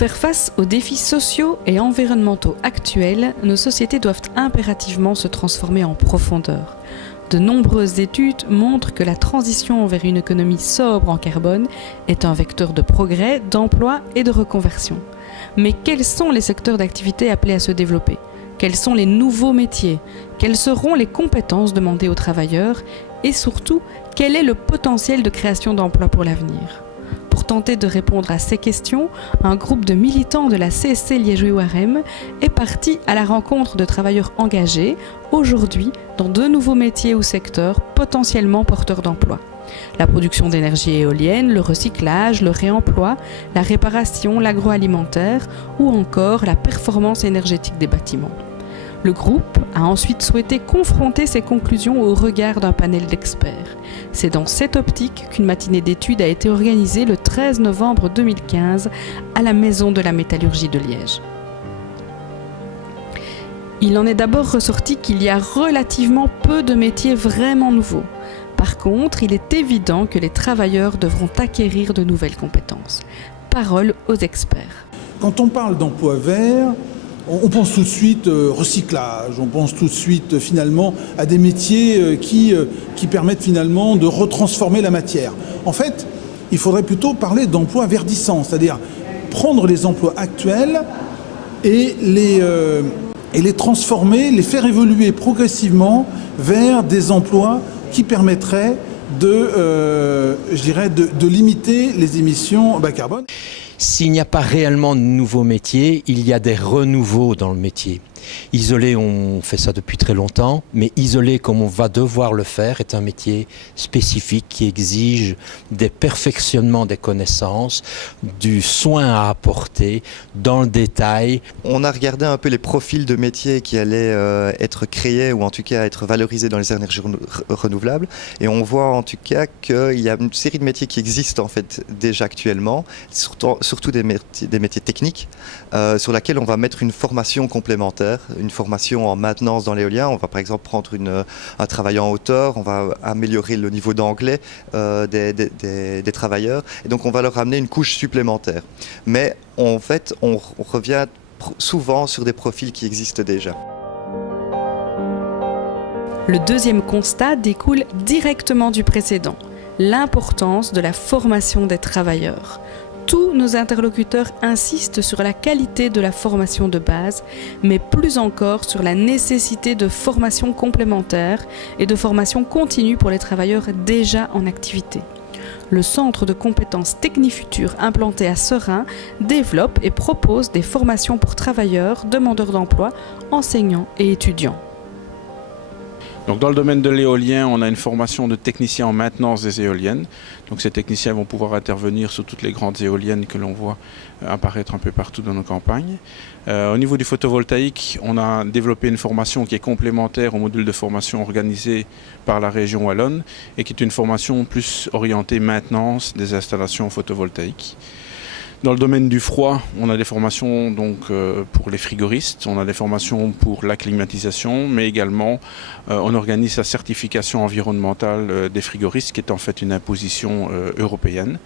faire face aux défis sociaux et environnementaux actuels, nos sociétés doivent impérativement se transformer en profondeur. De nombreuses études montrent que la transition vers une économie sobre en carbone est un vecteur de progrès, d'emploi et de reconversion. Mais quels sont les secteurs d'activité appelés à se développer ? Quels sont les nouveaux métiers ? Quelles seront les compétences demandées aux travailleurs ? Et surtout, quel est le potentiel de création d'emplois pour l'avenir ? Pour tenter de répondre à ces questions, un groupe de militants de la CSC Liégeois-Ouarem est parti à la rencontre de travailleurs engagés, aujourd'hui, dans de nouveaux métiers ou secteurs potentiellement porteurs d'emplois. La production d'énergie éolienne, le recyclage, le réemploi, la réparation, l'agroalimentaire ou encore la performance énergétique des bâtiments. Le groupe a ensuite souhaité confronter ses conclusions au regard d'un panel d'experts. C'est dans cette optique qu'une matinée d'études a été organisée le 13 novembre 2015 à la Maison de la Métallurgie de Liège. Il en est d'abord ressorti qu'il y a relativement peu de métiers vraiment nouveaux. Par contre, il est évident que les travailleurs devront acquérir de nouvelles compétences. Parole aux experts. Quand on parle d'emploi vert, on pense tout de suite recyclage, on pense tout de suite finalement à des métiers qui permettent finalement de retransformer la matière. En fait, il faudrait plutôt parler d'emplois verdissants, c'est-à-dire prendre les emplois actuels et les transformer, les faire évoluer progressivement vers des emplois qui permettraient de limiter les émissions bas carbone. S'il n'y a pas réellement de nouveaux métiers, il y a des renouveaux dans le métier. Isolé, on fait ça depuis très longtemps, mais isolé comme on va devoir le faire est un métier spécifique qui exige des perfectionnements des connaissances, du soin à apporter dans le détail. On a regardé un peu les profils de métiers qui allaient être créés ou en tout cas être valorisés dans les énergies renouvelables et on voit en tout cas qu'il y a une série de métiers qui existent en fait déjà actuellement, surtout des métiers techniques sur lesquels on va mettre une formation complémentaire. Une formation en maintenance dans l'éolien. On va par exemple prendre un travail en hauteur, on va améliorer le niveau d'anglais des travailleurs et donc on va leur ramener une couche supplémentaire. Mais en fait, on revient souvent sur des profils qui existent déjà. Le deuxième constat découle directement du précédent, l'importance de la formation des travailleurs. Tous nos interlocuteurs insistent sur la qualité de la formation de base, mais plus encore sur la nécessité de formation complémentaire et de formation continue pour les travailleurs déjà en activité. Le centre de compétences Technifutur implanté à Seraing développe et propose des formations pour travailleurs, demandeurs d'emploi, enseignants et étudiants. Donc dans le domaine de l'éolien, on a une formation de techniciens en maintenance des éoliennes. Donc ces techniciens vont pouvoir intervenir sur toutes les grandes éoliennes que l'on voit apparaître un peu partout dans nos campagnes. Au niveau du photovoltaïque, on a développé une formation qui est complémentaire au module de formation organisé par la région wallonne et qui est une formation plus orientée maintenance des installations photovoltaïques. Dans le domaine du froid, on a des formations donc, pour les frigoristes, on a des formations pour la climatisation, mais également on organise la certification environnementale des frigoristes, qui est en fait une imposition européenne.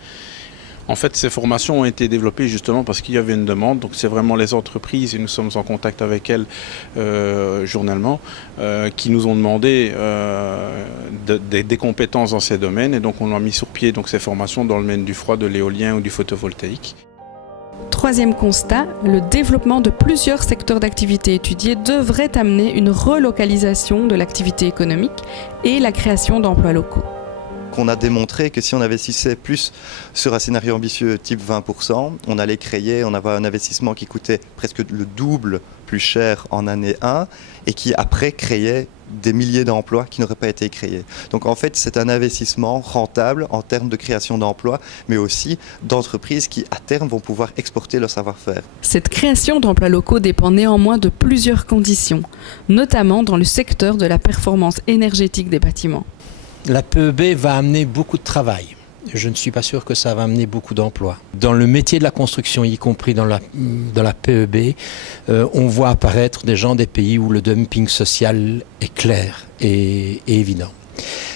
En fait, ces formations ont été développées justement parce qu'il y avait une demande. Donc c'est vraiment les entreprises, et nous sommes en contact avec elles journalement, qui nous ont demandé des compétences dans ces domaines. Et donc on a mis sur pied donc, ces formations dans le domaine du froid, de l'éolien ou du photovoltaïque. Troisième constat, le développement de plusieurs secteurs d'activité étudiés devrait amener une relocalisation de l'activité économique et la création d'emplois locaux. On a démontré que si on investissait plus sur un scénario ambitieux type 20%, on allait on avait un investissement qui coûtait presque le double plus cher en année 1 et qui après créait des milliers d'emplois qui n'auraient pas été créés. Donc en fait, c'est un investissement rentable en termes de création d'emplois, mais aussi d'entreprises qui à terme vont pouvoir exporter leur savoir-faire. Cette création d'emplois locaux dépend néanmoins de plusieurs conditions, notamment dans le secteur de la performance énergétique des bâtiments. La PEB va amener beaucoup de travail. Je ne suis pas sûr que ça va amener beaucoup d'emplois. Dans le métier de la construction, y compris dans la PEB, on voit apparaître des gens des pays où le dumping social est clair et évident.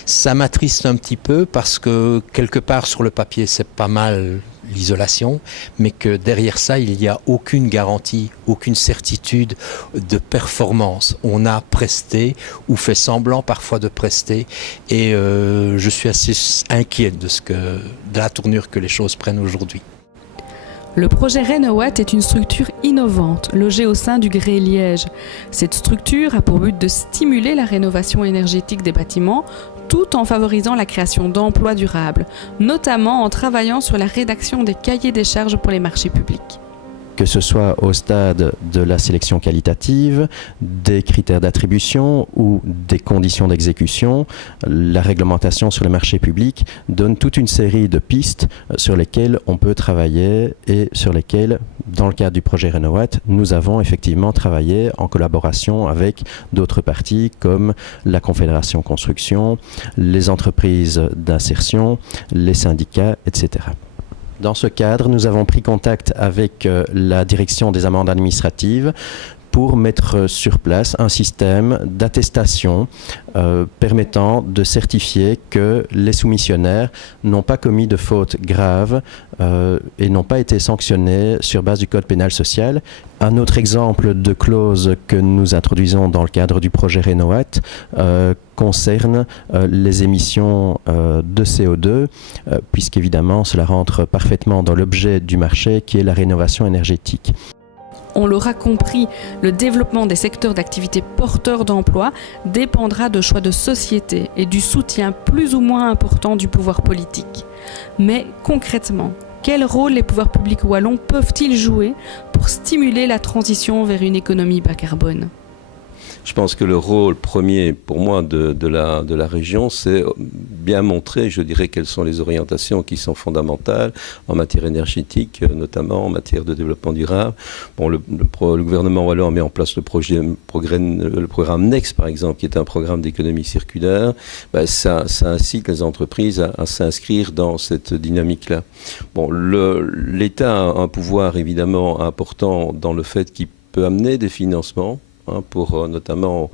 Ça m'attriste un petit peu parce que quelque part sur le papier c'est pas mal l'isolation, mais que derrière ça, il n'y a aucune garantie, aucune certitude de performance. On a presté ou fait semblant parfois de prester, et je suis assez inquiet de la tournure que les choses prennent aujourd'hui. Le projet Renowatt est une structure innovante, logée au sein du Grès Liège. Cette structure a pour but de stimuler la rénovation énergétique des bâtiments, tout en favorisant la création d'emplois durables, notamment en travaillant sur la rédaction des cahiers des charges pour les marchés publics. Que ce soit au stade de la sélection qualitative, des critères d'attribution ou des conditions d'exécution, la réglementation sur les marchés publics donne toute une série de pistes sur lesquelles on peut travailler et sur lesquelles, dans le cadre du projet Renowatt, nous avons effectivement travaillé en collaboration avec d'autres parties comme la Confédération Construction, les entreprises d'insertion, les syndicats, etc. Dans ce cadre, nous avons pris contact avec la direction des amendes administratives pour mettre sur place un système d'attestation permettant de certifier que les soumissionnaires n'ont pas commis de fautes graves et n'ont pas été sanctionnés sur base du Code pénal social. Un autre exemple de clause que nous introduisons dans le cadre du projet Renowatt concerne les émissions de CO2, puisqu'évidemment cela rentre parfaitement dans l'objet du marché qui est la rénovation énergétique. On l'aura compris, le développement des secteurs d'activité porteurs d'emplois dépendra de choix de société et du soutien plus ou moins important du pouvoir politique. Mais concrètement, quel rôle les pouvoirs publics wallons peuvent-ils jouer pour stimuler la transition vers une économie bas carbone ? Je pense que le rôle premier pour moi de la région, c'est bien montrer, je dirais, quelles sont les orientations qui sont fondamentales en matière énergétique, notamment en matière de développement durable. Bon, le gouvernement wallon a mis en place le programme NEXT, par exemple, qui est un programme d'économie circulaire. Ça incite les entreprises à s'inscrire dans cette dynamique-là. Bon, l'État a un pouvoir évidemment important dans le fait qu'il peut amener des financements pour notamment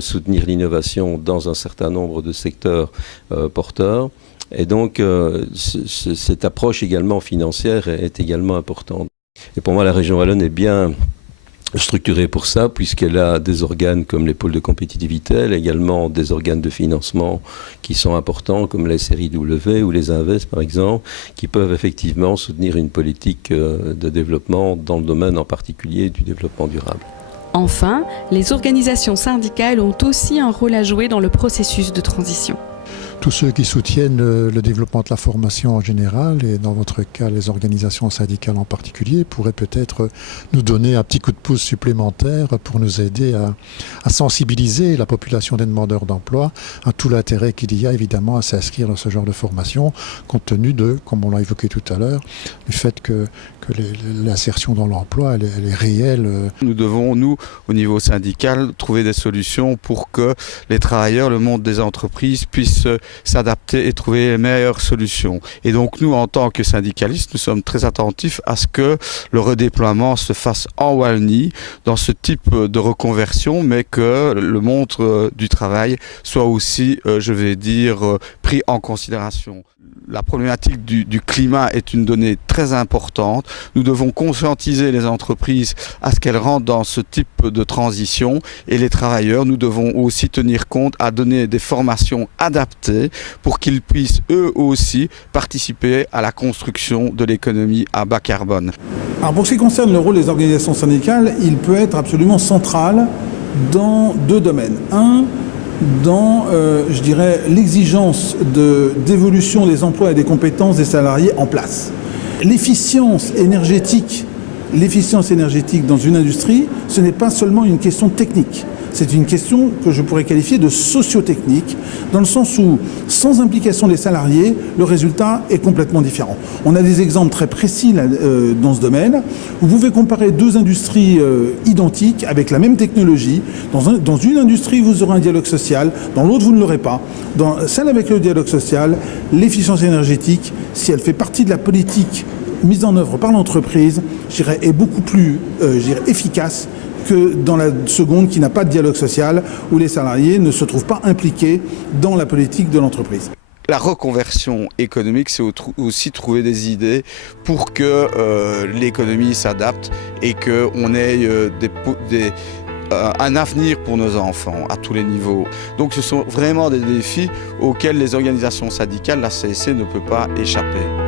soutenir l'innovation dans un certain nombre de secteurs porteurs. Et donc, cette approche également financière est également importante. Et pour moi, la région wallonne est bien structurée pour ça, puisqu'elle a des organes comme les pôles de compétitivité, elle a également des organes de financement qui sont importants, comme les SRIW ou les Invest, par exemple, qui peuvent effectivement soutenir une politique de développement dans le domaine en particulier du développement durable. Enfin, les organisations syndicales ont aussi un rôle à jouer dans le processus de transition. Tous ceux qui soutiennent le développement de la formation en général, et dans votre cas les organisations syndicales en particulier, pourraient peut-être nous donner un petit coup de pouce supplémentaire pour nous aider à sensibiliser la population des demandeurs d'emploi à tout l'intérêt qu'il y a évidemment à s'inscrire dans ce genre de formation, compte tenu de, comme on l'a évoqué tout à l'heure, du fait que l'insertion dans l'emploi, elle est réelle. Nous devons, nous, au niveau syndical, trouver des solutions pour que les travailleurs, le monde des entreprises puissent s'adapter et trouver les meilleures solutions. Et donc nous, en tant que syndicalistes, nous sommes très attentifs à ce que le redéploiement se fasse en Wallonie, dans ce type de reconversion, mais que le monde du travail soit aussi, je vais dire, pris en considération. La problématique du climat est une donnée très importante. Nous devons conscientiser les entreprises à ce qu'elles rentrent dans ce type de transition, et les travailleurs, nous devons aussi tenir compte à donner des formations adaptées pour qu'ils puissent eux aussi participer à la construction de l'économie à bas carbone. Alors pour ce qui concerne le rôle des organisations syndicales, il peut être absolument central dans deux domaines. Un, dans, je dirais, l'exigence d'évolution des emplois et des compétences des salariés en place. L'efficience énergétique dans une industrie, ce n'est pas seulement une question technique. C'est une question que je pourrais qualifier de socio-technique, dans le sens où, sans implication des salariés, le résultat est complètement différent. On a des exemples très précis là, dans ce domaine. Vous pouvez comparer deux industries identiques avec la même technologie. Dans une industrie, vous aurez un dialogue social, dans l'autre, vous ne l'aurez pas. Dans celle avec le dialogue social, l'efficience énergétique, si elle fait partie de la politique mise en œuvre par l'entreprise, je dirais, est beaucoup plus efficace que dans la seconde qui n'a pas de dialogue social, où les salariés ne se trouvent pas impliqués dans la politique de l'entreprise. la reconversion économique, c'est aussi trouver des idées pour que l'économie s'adapte et qu'on ait un avenir pour nos enfants à tous les niveaux. Donc ce sont vraiment des défis auxquels les organisations syndicales, la CSC, ne peut pas échapper.